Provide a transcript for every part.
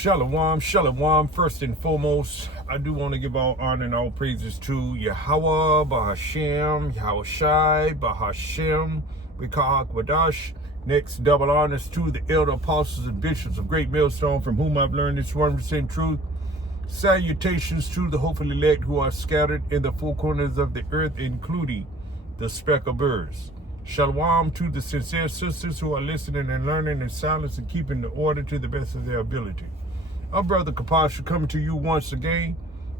Shalom, shalom. First and foremost, I do want to give all honor and all praises to Yahweh, Bahashem, Yahushai, Bahashem, Bikahak Wadash. Next, double honors to the elder apostles and bishops of Great Millstone, from whom I've learned this 1% truth. Salutations to the hopeful elect who are scattered in the four corners of the earth, including the speckled birds. Shalom to the sincere sisters who are listening and learning in silence and keeping the order to the best of their ability. Our brother Kapasha coming to you once again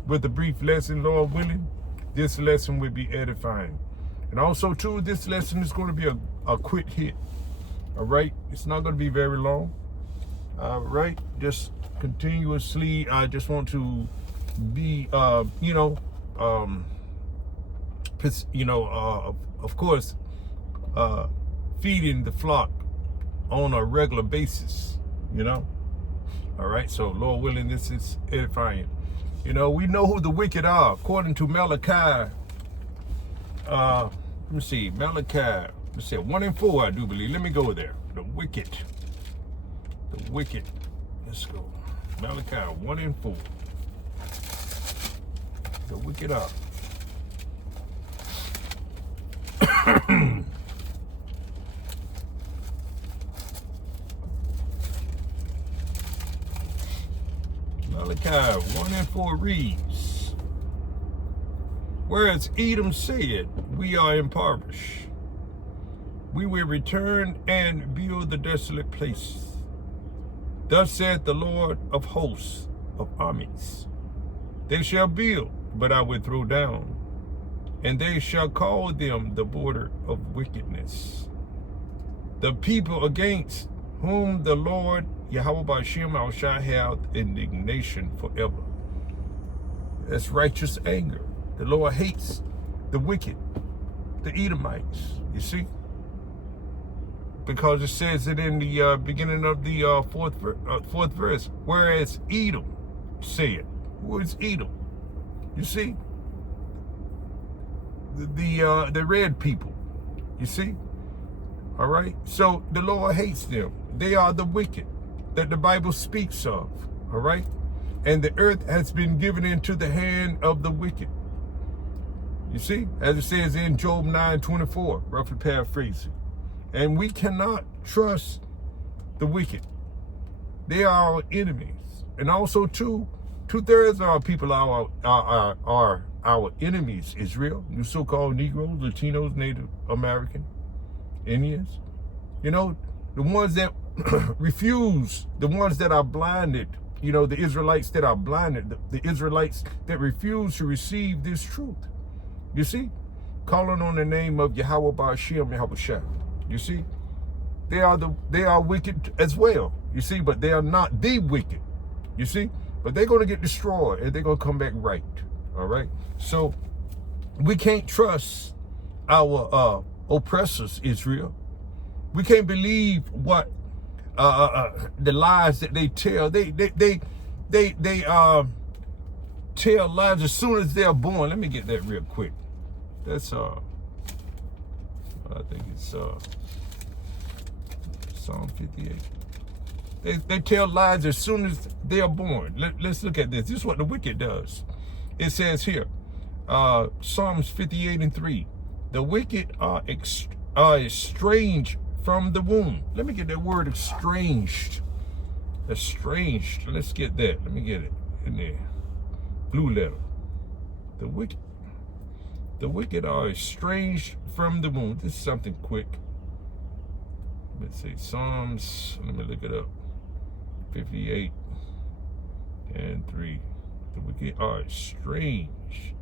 with a brief lesson, Lord willing. This lesson will be edifying. And also, too, this lesson is going to be a quick hit. All right? It's not going to be very long. All right? Just continuously, I just want to be, of course, feeding the flock on a regular basis, All right, so Lord willing, this is edifying. We know who the wicked are, according to Malachi. Let me see, Malachi, 1 and 4, I do believe. Let me go there. The wicked. Let's go. Malachi 1 and 4. The wicked are. Malachi 1 and 4 reads, whereas Edom said, we are impoverished, we will return and build the desolate places. Thus saith the Lord of hosts of armies, they shall build, but I will throw down, and they shall call them the border of wickedness, the people against whom the Lord Yahweh Ba'ashem shall have indignation forever. That's righteous anger. The Lord hates the wicked, the Edomites, you see? Because it says it in the beginning of the fourth verse, whereas Edom said, who is Edom? You see? The red people, you see? All right? So the Lord hates them. They are the wicked that the Bible speaks of, all right? And the earth has been given into the hand of the wicked. You see, as it says in Job 9:24, roughly paraphrasing. And we cannot trust the wicked. They are our enemies. And also, two-thirds of our people are our enemies, Israel, you so-called Negroes, Latinos, Native American, Indians. The ones that refuse, the ones that are blinded, the Israelites that are blinded, the Israelites that refuse to receive this truth. You see? Calling on the name of Yahweh Ba'ashem Yahushua. You see? They are wicked as well. You see? But they are not the wicked. You see? But they're going to get destroyed and they're going to come back right. All right? So we can't trust our oppressors, Israel. We can't believe what the lies that they tell. They tell lies as soon as they're born. Let me get that real quick. That's I think it's Psalm 58. They tell lies as soon as they're born. Let's look at this. This is what the wicked does. It says here, Psalms 58 and 3. The wicked are estranged from the womb. Let me get that word estranged. Estranged. Let's get that. Let me get it in there. Blue letter. The wicked are estranged from the womb. This is something quick. Let's see. Psalms. Let me look it up. 58 and 3. The wicked are estranged.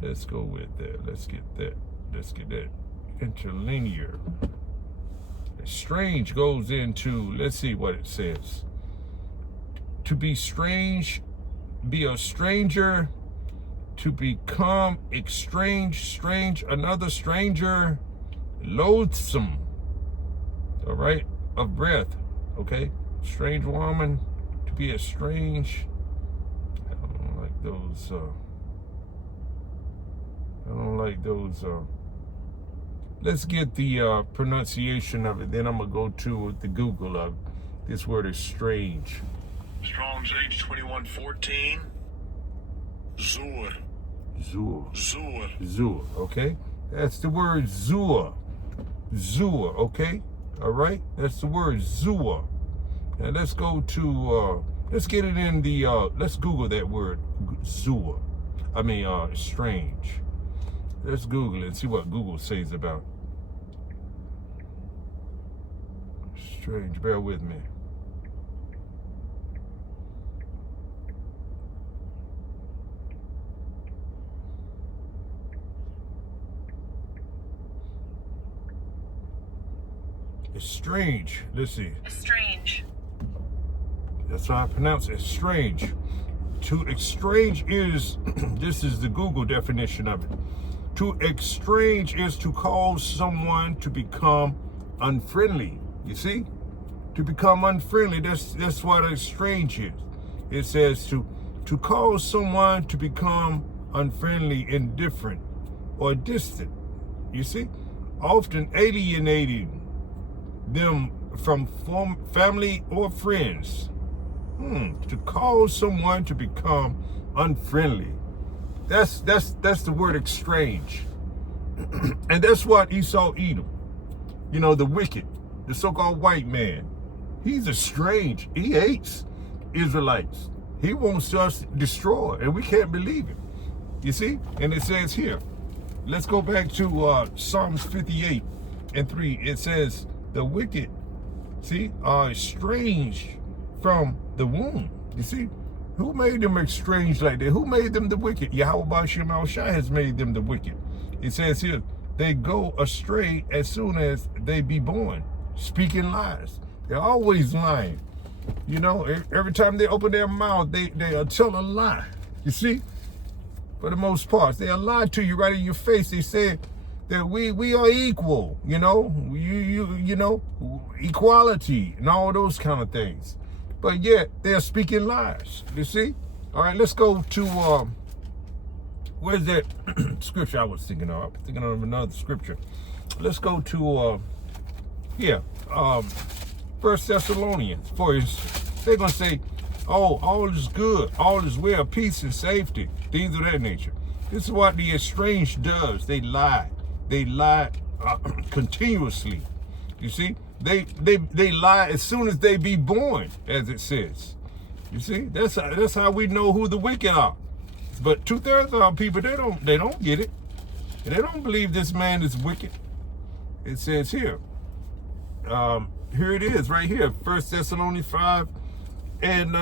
Let's go with that. Let's get that. Let's get that. Interlinear. Strange goes into, let's see what it says. To be strange, be a stranger, to become estranged, strange, another stranger, loathsome, all right, of breath, okay? Strange woman, to be estranged. I don't like those, let's get the pronunciation of it. Then I'm going to go to the Google of this word is strange. Strong's H2114. Zur. Zur, okay? That's the word zur. Zur, okay? All right? That's the word zur. Now let's go to, let's get it in the, let's Google that word, zur. Strange. Let's Google it and see what Google says about strange. Bear with me. It's strange. Let's see. Strange. That's how I pronounce it. Strange. To estrange is, this is the Google definition of it. To estrange is to cause someone to become unfriendly. You see? To become unfriendly, that's what estrange is. It says to cause someone to become unfriendly, indifferent, or distant. You see? Often alienating them from family or friends. To cause someone to become unfriendly. That's the word estrange. And that's what Esau Edom, the wicked, the so-called white man, he's estranged. He hates Israelites. He wants us destroyed, and we can't believe it. You see? And it says here, let's go back to Psalms 58:3. It says, the wicked, see, are estranged from the womb. You see? Who made them estranged like that? Who made them the wicked? Yahweh Ba'ashem Al-Shai has made them the wicked. It says here, they go astray as soon as they be born, speaking lies. They're always lying. Every time they open their mouth, they tell a lie. You see? For the most part, they'll lie to you right in your face. They say that we are equal, equality and all those kind of things. But yet they're speaking lies. You see? All right, let's go to where's that scripture I was thinking of? I was thinking of another scripture. Let's go to 1 Thessalonians. They're gonna say, oh, all is good, all is well, peace and safety, things of that nature. This is what the estranged does. They lie. They lie continuously. You see? They lie as soon as they be born, as it says. You see? That's how we know who the wicked are. But 2/3 of our people, they don't get it. They don't believe this man is wicked. It says here. Here it is, right here, 1 Thessalonians 5 and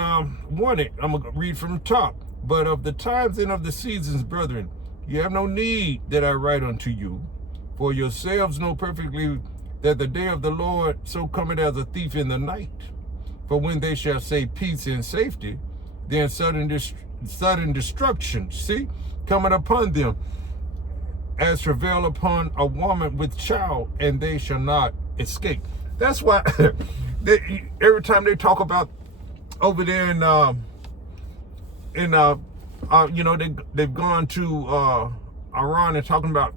1. I'm gonna read from the top. But of the times and of the seasons, brethren, you have no need that I write unto you, for yourselves know perfectly that the day of the Lord so cometh as a thief in the night. For when they shall say peace and safety, then sudden destruction, see, coming upon them, as travail upon a woman with child, and they shall not escape. That's why every time they talk about over there they've gone to Iran and talking about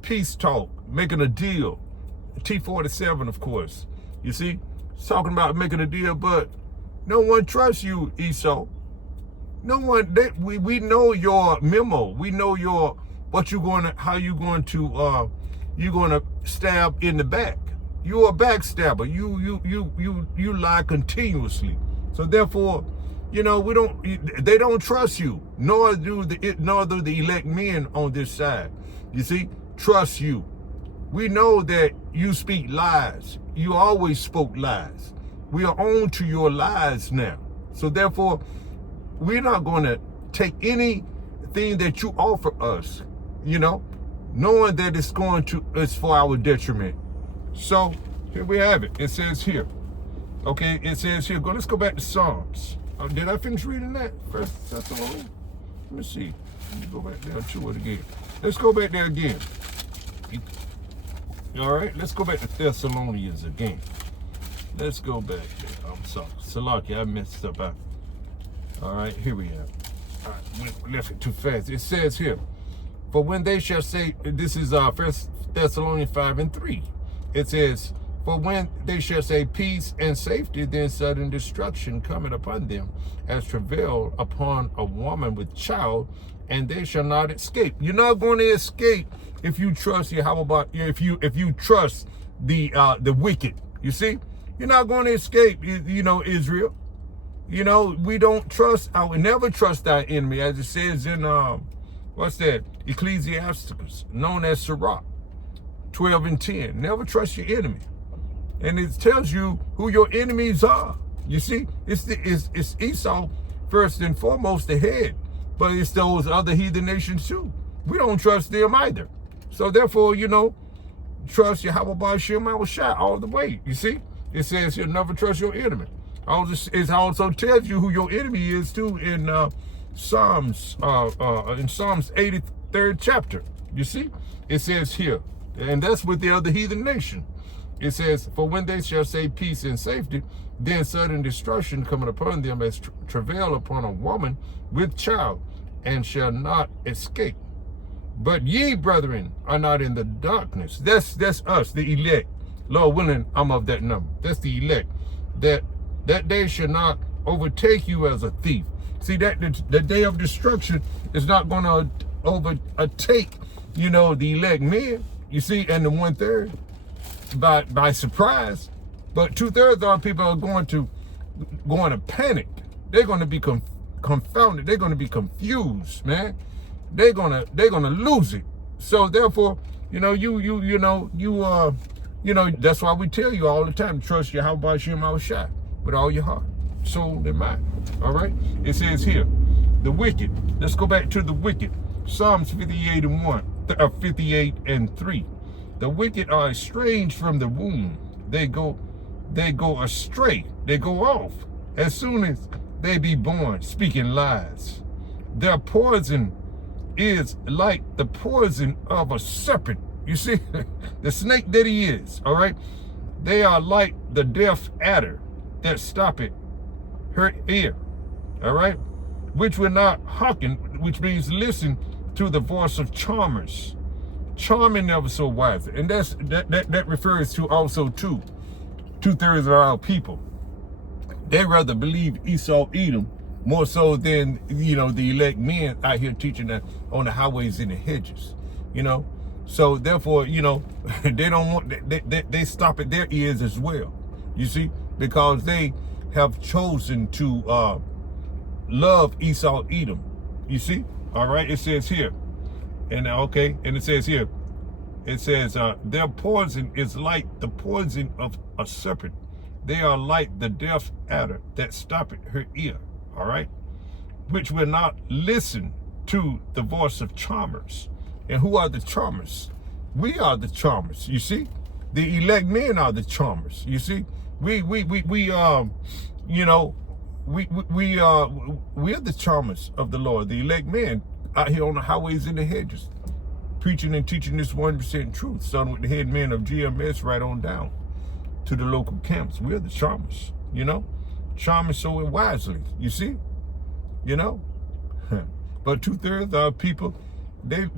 peace talk, making a deal. T-47, of course. You see, it's talking about making a deal, but no one trusts you, Esau. No one. We know your memo. We know how you're going to stab in the back. You're a backstabber. You lie continuously. So therefore, they don't trust you, nor do the elect men on this side. You see, trust you. We know that you speak lies. You always spoke lies. We are on to your lies now. So therefore, we're not going to take anything that you offer us, knowing that it's for our detriment. So here we have it. It says here. Okay, it says here. Let's go back to Psalms. Did I finish reading that? 1 Thessalonians? Let me see. Let me go back there to it again. Let's go back there again. All right, let's go back to Thessalonians again. Let's go back there. I'm sorry. Salaki, I messed up. All right, here we are. All right, we left it too fast. It says here, for when they shall say, this is 1 Thessalonians 5:3. It says, For when they shall say peace and safety, then sudden destruction cometh upon them, as travail upon a woman with child, and they shall not escape. You're not going to escape if you trust if you trust the wicked. You see, you're not going to escape. Israel. We don't trust. I would never trust our enemy, as it says in what's that? Ecclesiasticus, known as Sirach 12:10. Never trust your enemy. And it tells you who your enemies are. You see, it's Esau first and foremost, the head, but it's those other heathen nations too. We don't trust them either. So therefore, trust Yahweh Ba'ashem Yahushua all the way. You see, it says here, never trust your enemy. It also tells you who your enemy is too in Psalms 83rd chapter. You see, it says here, and that's with the other heathen nation. It says, for when they shall say peace and safety, then sudden destruction coming upon them as travail upon a woman with child, and shall not escape. But ye, brethren, are not in the darkness. That's us, the elect. Lord willing, I'm of that number. That's the elect. That day shall not overtake you as a thief. See, that the day of destruction is not going to overtake, the elect men. You see, and the 1/3. By surprise, but 2/3 of our people are going to panic. They're going to be confounded. They're going to be confused, man. They're gonna lose it. So therefore, that's why we tell you all the time, trust Yahweh Ba'ashem Yahushua with all your heart, soul, and mind. All right. It says here, the wicked. Let's go back to the wicked. Psalms 58:3. The wicked are estranged from the womb. They go astray. They go off as soon as they be born, speaking lies. Their poison is like the poison of a serpent. You see, the snake that he is, all right? They are like the deaf adder that stoppeth her ear, all right? Which will not hearken, which means listen to the voice of charmers. Charming never so wise. And that refers to also to 2/3 of our people. They rather believe Esau, Edom, more so than, the elect men out here teaching that on the highways and the hedges, So therefore, they don't want, they stop at their ears as well, you see, because they have chosen to love Esau, Edom, you see, all right, it says here, and it says here, their poison is like the poison of a serpent. They are like the deaf adder that stoppeth her ear, all right, which will not listen to the voice of charmers. And who are the charmers? We are the charmers, you see. The elect men are the charmers, you see. We are the charmers of the Lord, the elect men out here on the highways and the hedges, preaching and teaching this 100% truth, starting with the head men of GMS right on down to the local camps. We're the charmers, charming so wisely, you see, But 2/3 of our people, they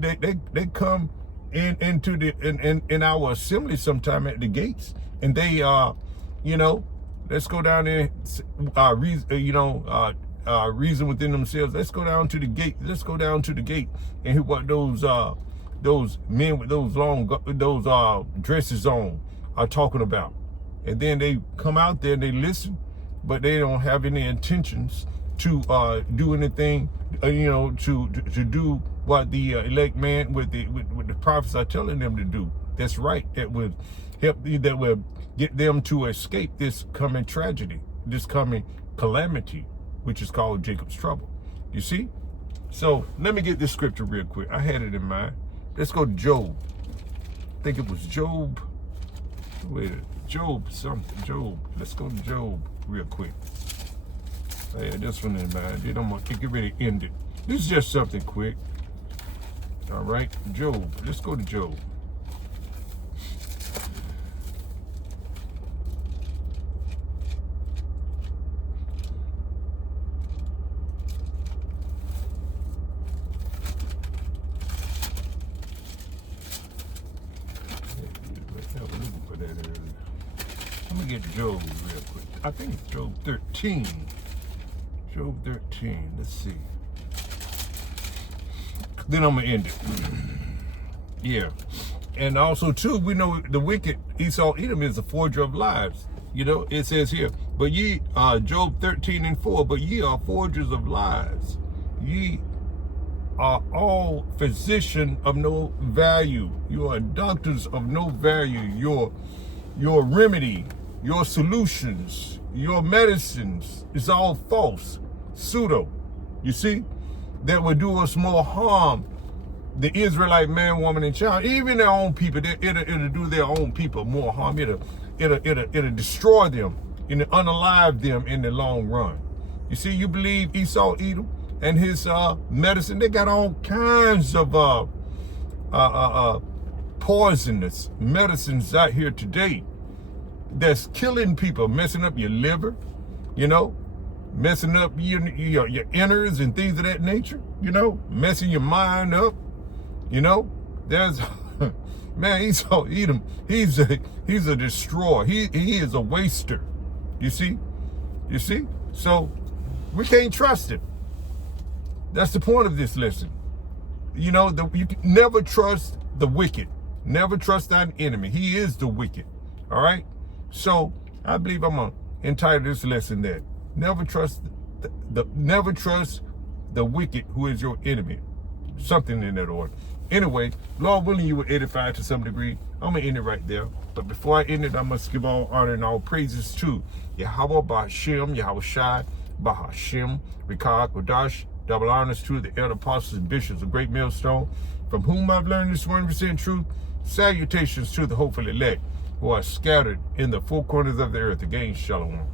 come in our assembly sometime at the gates, and they let's go down there, reason within themselves. Let's go down to the gate. Let's go down to the gate and hear what those men with those dresses on are talking about. And then they come out there and they listen, but they don't have any intentions to do anything, to do what the elect man with the prophets are telling them to do. That's right. That would help. That will get them to escape this coming tragedy, this coming calamity, which is called Jacob's trouble. You see? So let me get this scripture real quick. I had it in mind. Let's go to Job. I think it was Job. Wait, Job something. Job. Let's go to Job real quick. I had this one in mind. Then I'm going to get ready to end it. This is just something quick. All right, Job. Let's go to Job. I was looking for that earlier. get Job real quick. I think it's Job 13. Job 13. Let's see. Then I'm gonna end it. Yeah. And also too, we know the wicked Esau Edom is a forger of lies. You know, it says here, but ye, Job 13:4, but ye are forgers of lies. Ye are all physician of no value. You are doctors of no value. Your remedy, your solutions, your medicines is all false, pseudo. You see, that would do us more harm. The Israelite man, woman, and child, even their own people, it'll do their own people more harm. It'll destroy them and unalive them in the long run. You see, you believe Esau Edom and his medicine, they got all kinds of poisonous medicines out here today that's killing people, messing up your liver, you know, messing up your innards and things of that nature, you know, messing your mind up. You know, there's, man, Esau Edom, he's a destroyer. He is a waster. You see? So we can't trust him. That's the point of this lesson. You know, you can never trust the wicked. Never trust thine enemy. He is the wicked. All right? So I believe I'm gonna entitle this lesson that never trust never trust the wicked who is your enemy. Something in that order. Anyway, Lord willing, you will edify to some degree. I'm going to end it right there. But before I end it, I must give all honor and all praises to Yahweh, Bahashem, Yahweh Shai, Bahashem, Rikah, Kodash. Double honors to the elder apostles and bishops of Great Millstone, from whom I've learned this 100% truth. Salutations to the hopeful elect who are scattered in the four corners of the earth. Again, shalom.